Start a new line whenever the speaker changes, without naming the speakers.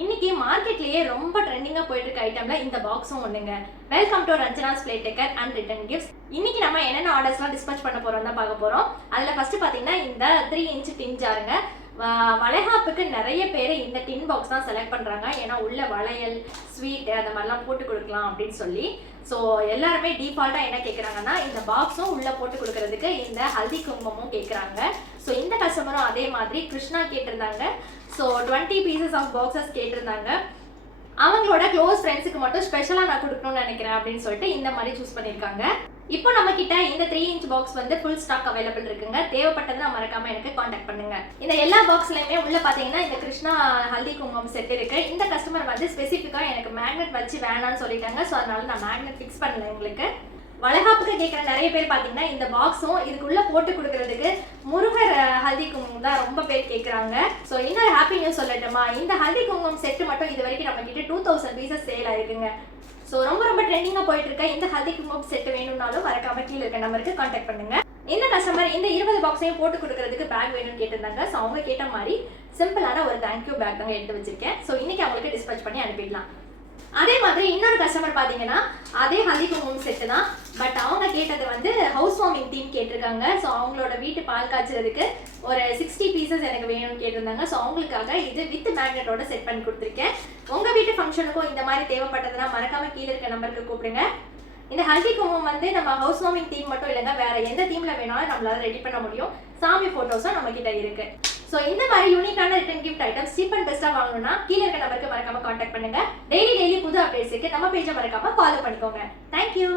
இன்னைக்கு மார்க்கெட்லயே ரொம்ப ட்ரெண்டிங்கா போயிட்டு இருக்க ஐட்டம்ல இந்த பாக்ஸும் ஒண்ணுங்க. Welcome to Ranjana's play decor and return gifts இன்னைக்கு நம்ம என்னென்ன ஆர்டர்ஸ்லாம் டிஸ்பேச் பண்ண போறோம் தான் பார்க்க போறோம். அதுல ஃபர்ஸ்ட் பாத்தீங்கன்னா இந்த த்ரீ இன்ச் டின் ஜாருங்க வளைகாப்புக்கு நிறைய பேர் இந்த டின் பாக்ஸ் தான் செலக்ட் பண்ணுறாங்க ஏன்னா உள்ள வளையல் ஸ்வீட் அந்த மாதிரிலாம் போட்டு கொடுக்கலாம் அப்படின்னு சொல்லி. ஸோ எல்லாருமே டிஃபால்ட்டாக என்ன கேட்குறாங்கன்னா இந்த பாக்ஸும் உள்ளே போட்டு கொடுக்கறதுக்கு இந்த ஹல்தி குங்குமமும் கேட்குறாங்க ஸோ இந்த கஸ்டமரும் அதே மாதிரி கிருஷ்ணா கேட்டிருந்தாங்க. So twenty pieces of boxes கேட்டிருந்தாங்க. அவங்களோட க்ளோஸ் ஃப்ரெண்ட்ஸுக்கு மட்டும் ஸ்பெஷலாக நான் கொடுக்கணும்னு நினைக்கிறேன் அப்படின்னு சொல்லிட்டு இந்த மாதிரி சூஸ் பண்ணியிருக்காங்க இப்போ நம்ம கிட்ட இந்த த்ரீ இன்ச் பாக்ஸ் வந்து ஃபுல் ஸ்டாக் அவைலபிள் இருக்குங்க. தேவைப்பட்டதுன்னா மறக்காம எனக்கு காண்டாக்ட் பண்ணுங்க. இந்த எல்லா பாக்ஸ்லயுமே உள்ள பாத்தீங்கன்னா இந்த கிருஷ்ணா ஹல்தி குங்குமம் செட் இருக்கு. இந்த கஸ்டமர் வந்து ஸ்பெசிஃபிக்கா எனக்கு மேக்னெட் வச்சு வேணாம்னு சொல்லிட்டாங்க. ஸோ அதனால நான் மேக்னெட் ஃபிக்ஸ் பண்ணல உங்களுக்கு வளகாப்புக்கு கேட்குற நிறைய பேர் பார்த்தீங்கன்னா இந்த பாக்ஸும் இதுக்குள்ள போட்டு கொடுக்கறதுக்கு முருகர் ஹல்தி குங்குமம் தான் ரொம்ப பேர் கேட்குறாங்க ஸோ இன்னொரு ஹாப்பி நியூஸ் சொல்லட்டுமா? இந்த ஹல்தி குங்குமம் செட்டு மட்டும் இது வரைக்கும் நம்ம கிட்ட டூ தௌசண்ட் பீசஸ் சேல் ஆயிருக்குங்க. ஸோ ரொம்ப ரொம்ப ட்ரெண்டிங்காக போயிட்டு இருக்க இந்த ஹல்தி குங்குமம் செட் வேணும்னாலும் மறக்காம கீழே இருக்க நம்பருக்கு காண்டாக்ட் பண்ணுங்க. இந்த கஸ்டமர் இந்த இருபது பாக்ஸையும் போட்டு கொடுக்கறதுக்கு பேக் வேணும்னு கேட்டிருந்தாங்க. ஸோ அவங்க கேட்ட மாதிரி சிம்பிளான ஒரு தேங்க்யூ பேக் தாங்க எடுத்து வச்சிருக்கேன். ஸோ இன்னைக்கு அவங்களுக்கு டிஸ்பேச் பண்ணி அனுப்பிடலாம். அதே மாதிரி இன்னொரு கஸ்டமர் பார்த்தீங்கன்னா அதே ஹல்தி குங்குமம் செட்டு தான். பட் அவங்க கேட்டது வந்து ஹவுஸ் வார்மிங் தீம் கேட்டிருக்காங்க. ஸோ அவங்களோட வீட்டு பால் காய்ச்சறதுக்கு ஒரு சிக்ஸ்டி பீசஸ் எனக்கு வேணும்னு கேட்டிருந்தாங்க. ஸோ அவங்களுக்காக இது வித் மேக்னெட்டோட செட் பண்ணி கொடுத்துருக்கேன். உங்கள் வீட்டு ஃபங்க்ஷனுக்கும் இந்த மாதிரி தேவைப்பட்டதுன்னா மறக்காம கீழே இருக்க நம்பருக்கு கூப்பிடுங்க. இந்த ஹல்தி குங்குமம் வந்து நம்ம ஹவுஸ் வார்மிங் தீம் மட்டும் இல்லைங்க வேற எந்த தீம்ல வேணாலும் நம்மளால ரெடி பண்ண முடியும். சாமி போட்டோஸும் நம்ம கிட்ட இருக்கு. ஸோ இந்த மாதிரி யூனிக்கான return gift item cheap and பெஸ்ட்டாக வாங்கணும்னா கீழே இருக்க நம்பருக்கு மறக்காம காண்டாக்ட் பண்ணுங்க. டெய்லி டெய்லி புது அப்டேட்ஸுக்கு நம்ம பேஜை மறக்காம ஃபாலோ பண்ணிக்கோங்க. தேங்க்யூ